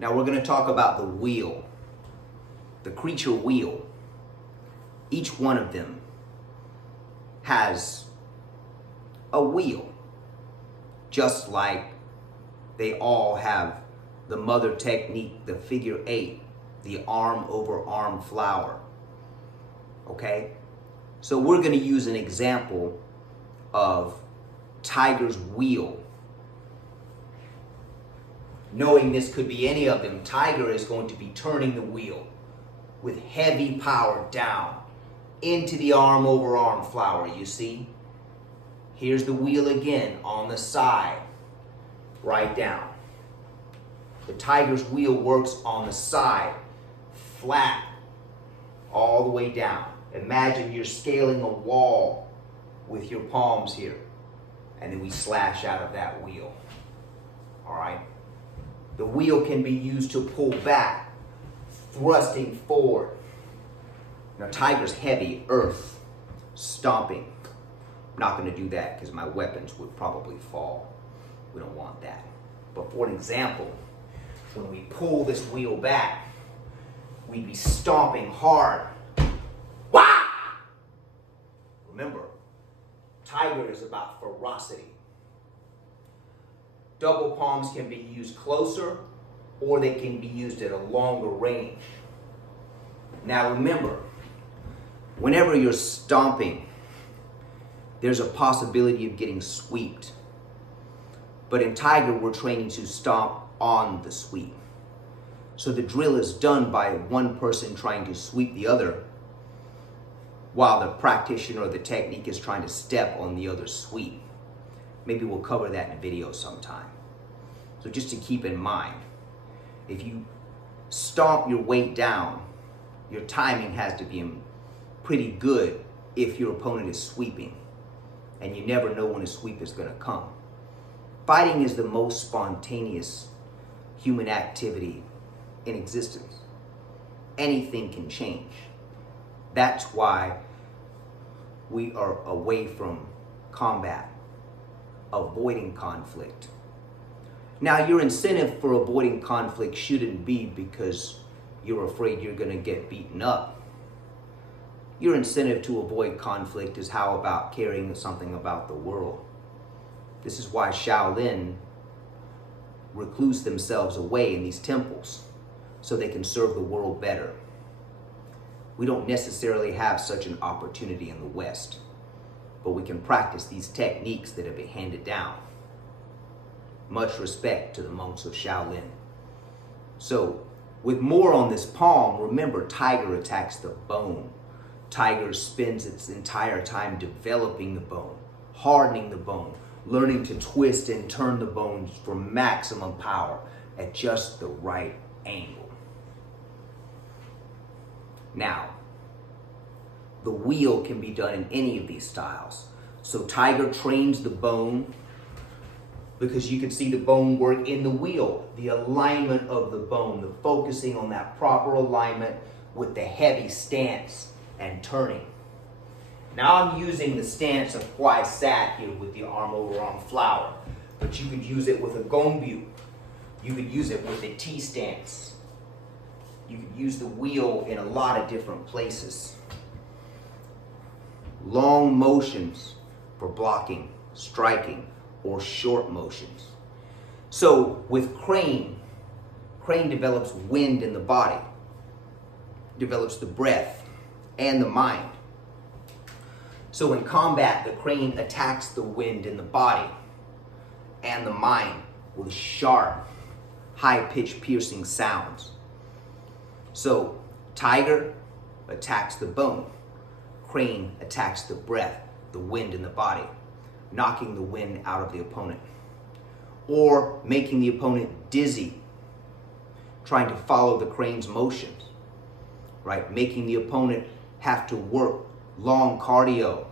Now we're going to talk about the wheel, the creature wheel. Each one of them has a wheel, just like they all have the mother technique, the figure 8, the arm over arm flower. Okay? So we're going to use an example of Tiger's wheel. Knowing this could be any of them, Tiger is going to be turning the wheel with heavy power down into the arm over arm flower, you see? Here's the wheel again on the side, right down. The Tiger's wheel works on the side, flat, all the way down. Imagine you're scaling a wall with your palms here, and then we slash out of that wheel. All right? The wheel can be used to pull back, thrusting forward. Now, Tiger's heavy, earth, stomping. I'm not going to do that because my weapons would probably fall. We don't want that. But for an example, when we pull this wheel back, we'd be stomping hard. Wah! Remember, Tiger is about ferocity. Double palms can be used closer, or they can be used at a longer range. Now remember, whenever you're stomping, there's a possibility of getting swept. But in Tiger, we're training to stomp on the sweep. So the drill is done by one person trying to sweep the other, while the practitioner or the technique is trying to step on the other's sweep. Maybe we'll cover that in a video sometime. So just to keep in mind, if you stomp your weight down, your timing has to be pretty good if your opponent is sweeping. And you never know when a sweep is going to come. Fighting is the most spontaneous human activity in existence. Anything can change. That's why we are away from combat, avoiding conflict. Now, your incentive for avoiding conflict shouldn't be because you're afraid you're going to get beaten up. Your incentive to avoid conflict is how about caring something about the world. This is why Shaolin recluse themselves away in these temples so they can serve the world better. We don't necessarily have such an opportunity in the West, but we can practice these techniques that have been handed down. Much respect to the monks of Shaolin. So, with more on this palm, remember Tiger attacks the bone. Tiger spends its entire time developing the bone, hardening the bone, learning to twist and turn the bones for maximum power at just the right angle. Now, the wheel can be done in any of these styles. So Tiger trains the bone because you can see the bone work in the wheel, the alignment of the bone, the focusing on that proper alignment with the heavy stance and turning. Now I'm using the stance of why I sat here with the arm over arm flower, but you could use it with a gongbu. You could use it with a T stance. You could use the wheel in a lot of different places. Long motions for blocking, striking, or short motions. So with Crane develops wind in the body, develops the breath and the mind. So in combat, the Crane attacks the wind in the body and the mind with sharp, high-pitched piercing sounds. So Tiger attacks the bone. Crane attacks the breath, the wind in the body, knocking the wind out of the opponent. Or making the opponent dizzy, trying to follow the Crane's motions, right? Making the opponent have to work long cardio,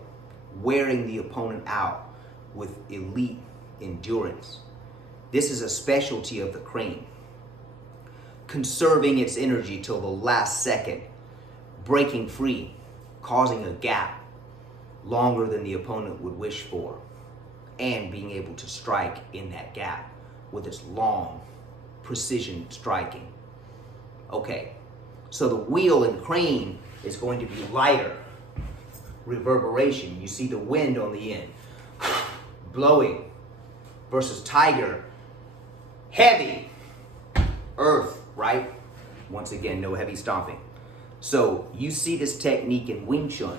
wearing the opponent out with elite endurance. This is a specialty of the Crane. Conserving its energy till the last second, breaking free, causing a gap longer than the opponent would wish for, and being able to strike in that gap with its long, precision striking. Okay, so the wheel and crane is going to be lighter. Reverberation, you see the wind on the end. Blowing versus tiger, heavy. Earth, right? Once again, no heavy stomping. So you see this technique in Wing Chun,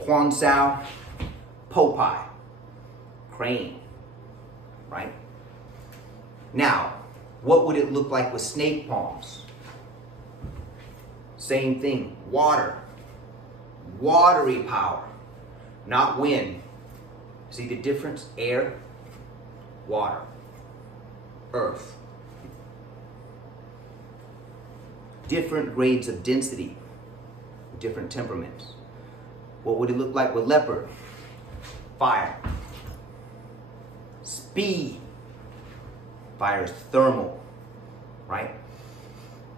Quan Sao, Popeye, crane, right? Now, what would it look like with snake palms? Same thing, water, watery power, not wind. See the difference? Air, water, earth. Different grades of density, different temperaments. What would it look like with leopard? Fire. Speed. Fire is thermal, right?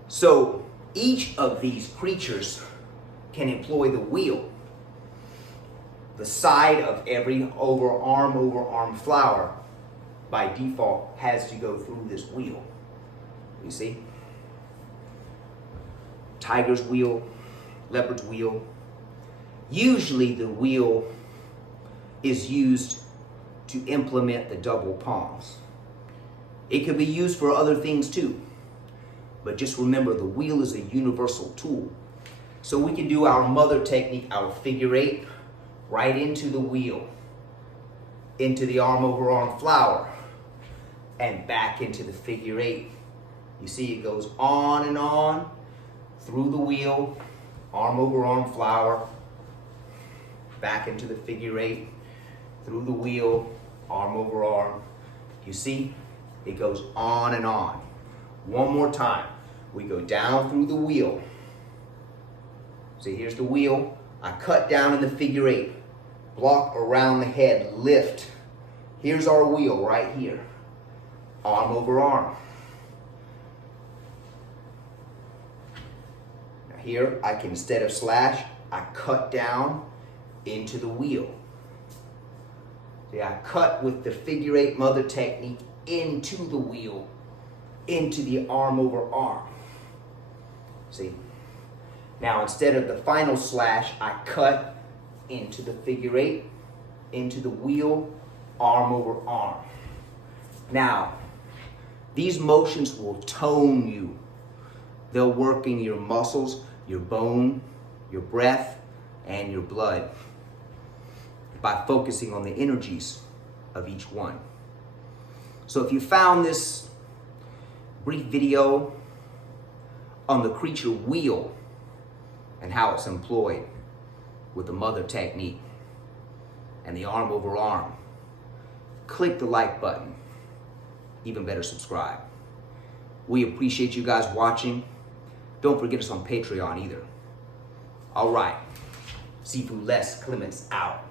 So each of these creatures can employ the wheel. The side of every overarm flower by default has to go through this wheel. You see? Tiger's wheel, leopard's wheel. Usually the wheel is used to implement the double palms. It could be used for other things too. But just remember, the wheel is a universal tool. So we can do our mother technique, our figure eight, right into the wheel, into the arm over arm flower, and back into the figure eight. You see it goes on and on through the wheel, arm over arm flower, back into the figure eight, through the wheel, arm over arm. You see, it goes on and on. One more time. We go down through the wheel. See, here's the wheel. I cut down in the figure eight. Block around the head, lift. Here's our wheel right here. Arm over arm. Now here, I can, instead of slash, I cut down into the wheel. See, I cut with the figure eight mother technique into the wheel, into the arm over arm. See? Now instead of the final slash, I cut into the figure eight, into the wheel, arm over arm. Now, these motions will tone you. They'll work in your muscles, your bone, your breath, and your blood by focusing on the energies of each one. So if you found this brief video on the creature wheel and how it's employed with the mother technique and the arm over arm, click the like button. Even better, subscribe. We appreciate you guys watching. Don't forget us on Patreon either. All right. Sifu Les Clements out.